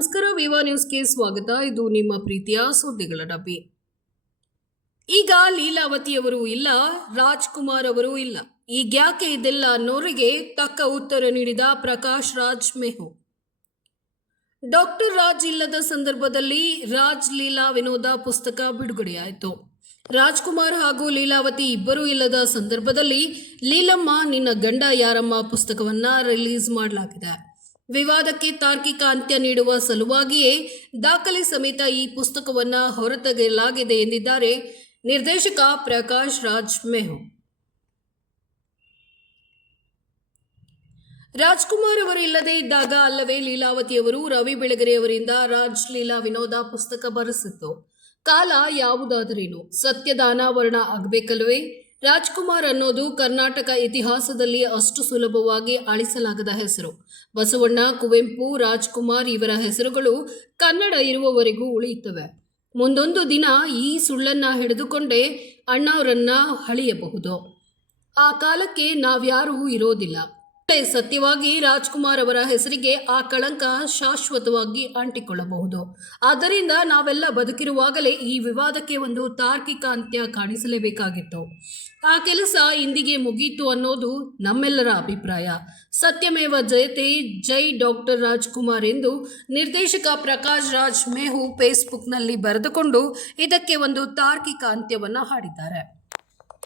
ನಮಸ್ಕಾರ, ವಿವಾ ನ್ಯೂಸ್ಗೆ ಸ್ವಾಗತ. ಇದು ನಿಮ್ಮ ಪ್ರೀತಿಯ ಸುದ್ದಿಗಳ ಡಬ್ಬಿ. ಈಗ ಲೀಲಾವತಿಯವರು ಇಲ್ಲ, ರಾಜ್ಕುಮಾರ್ ಅವರು ಇಲ್ಲ, ಈಗ್ಯಾಕೆ ಇದೆಲ್ಲ ಅನ್ನೋರಿಗೆ ತಕ್ಕ ಉತ್ತರ ನೀಡಿದ ಪ್ರಕಾಶ್ ರಾಜ್ ಮೆಹು. ಡಾಕ್ಟರ್ ರಾಜ್ ಇಲ್ಲದ ಸಂದರ್ಭದಲ್ಲಿ ರಾಜ್ ಲೀಲಾ ವಿನೋದ ಪುಸ್ತಕ ಬಿಡುಗಡೆಯಾಯಿತು. ರಾಜ್ಕುಮಾರ್ ಹಾಗೂ ಲೀಲಾವತಿ ಇಬ್ಬರೂ ಇಲ್ಲದ ಸಂದರ್ಭದಲ್ಲಿ ಲೀಲಮ್ಮ ನಿನ್ನ ಗಂಡ ಯಾರಮ್ಮ ಪುಸ್ತಕವನ್ನ ರಿಲೀಸ್ ಮಾಡಲಾಗಿದೆ. ವಿವಾದಕ್ಕೆ ತಾರ್ಕಿಕ ಅಂತ್ಯ ನೀಡುವ ಸಲುವಾಗಿಯೇ ದಾಖಲೆ ಸಮೇತ ಈ ಪುಸ್ತಕವನ್ನು ಹೊರತೆಗೆಯಲಾಗಿದೆ ಎಂದಿದ್ದಾರೆ ನಿರ್ದೇಶಕ ಪ್ರಕಾಶ್ ರಾಜ್ ಮೆಹು. ರಾಜ್ಕುಮಾರ್ ಅವರು ಇಲ್ಲದೇ ಇದ್ದಾಗ ಅಲ್ಲವೇ ಲೀಲಾವತಿಯವರು ರವಿ ಬೆಳಗೆರೆಯವರಿಂದ ರಾಜ್ ಲೀಲಾ ವಿನೋದ ಪುಸ್ತಕ ಬರೆಸಿತ್ತು. ಕಾಲ ಯಾವುದಾದರೇನು, ಸತ್ಯದ ಅನಾವರಣ ಆಗಬೇಕಲ್ವೇ? ರಾಜ್ಕುಮಾರ್ ಅನ್ನೋದು ಕರ್ನಾಟಕ ಇತಿಹಾಸದಲ್ಲಿ ಅಷ್ಟು ಸುಲಭವಾಗಿ ಅಳಿಸಲಾಗದ ಹೆಸರು. ಬಸವಣ್ಣ, ಕುವೆಂಪು, ರಾಜ್ಕುಮಾರ್ ಇವರ ಹೆಸರುಗಳು ಕನ್ನಡ ಇರುವವರೆಗೂ ಉಳಿಯುತ್ತವೆ. ಮುಂದೊಂದು ದಿನ ಈ ಸುಳ್ಳನ್ನ ಹಿಡಿದುಕೊಂಡೇ ಅಣ್ಣವರನ್ನ ಹಳಿಯಬಹುದು. ಆ ಕಾಲಕ್ಕೆ ನಾವ್ಯಾರೂ ಇರೋದಿಲ್ಲ. ಸತ್ಯವಾಗಿ ರಾಜ್ಕುಮಾರ್ ಅವರ ಹೆಸರಿಗೆ ಆ ಕಳಂಕ ಶಾಶ್ವತವಾಗಿ ಅಂಟಿಕೊಳ್ಳಬಹುದು. ಆದ್ದರಿಂದ ನಾವೆಲ್ಲ ಬದುಕಿರುವಾಗಲೇ ಈ ವಿವಾದಕ್ಕೆ ಒಂದು ತಾರ್ಕಿಕ ಅಂತ್ಯ ಕಾಣಿಸಲೇಬೇಕಾಗಿತ್ತು. ಆ ಕೆಲಸ ಇಂದಿಗೆ ಮುಗೀತು ಅನ್ನೋದು ನಮ್ಮೆಲ್ಲರ ಅಭಿಪ್ರಾಯ. ಸತ್ಯಮೇವ ಜಯತೆ, ಜೈ ಡಾಕ್ಟರ್ ರಾಜ್ಕುಮಾರ್ ಎಂದು ನಿರ್ದೇಶಕ ಪ್ರಕಾಶ್ ರಾಜ್ ಮೆಹು ಫೇಸ್ಬುಕ್ನಲ್ಲಿ ಬರೆದುಕೊಂಡು ಇದಕ್ಕೆ ಒಂದು ತಾರ್ಕಿಕ ಅಂತ್ಯವನ್ನು ಹಾಡಿದ್ದಾರೆ.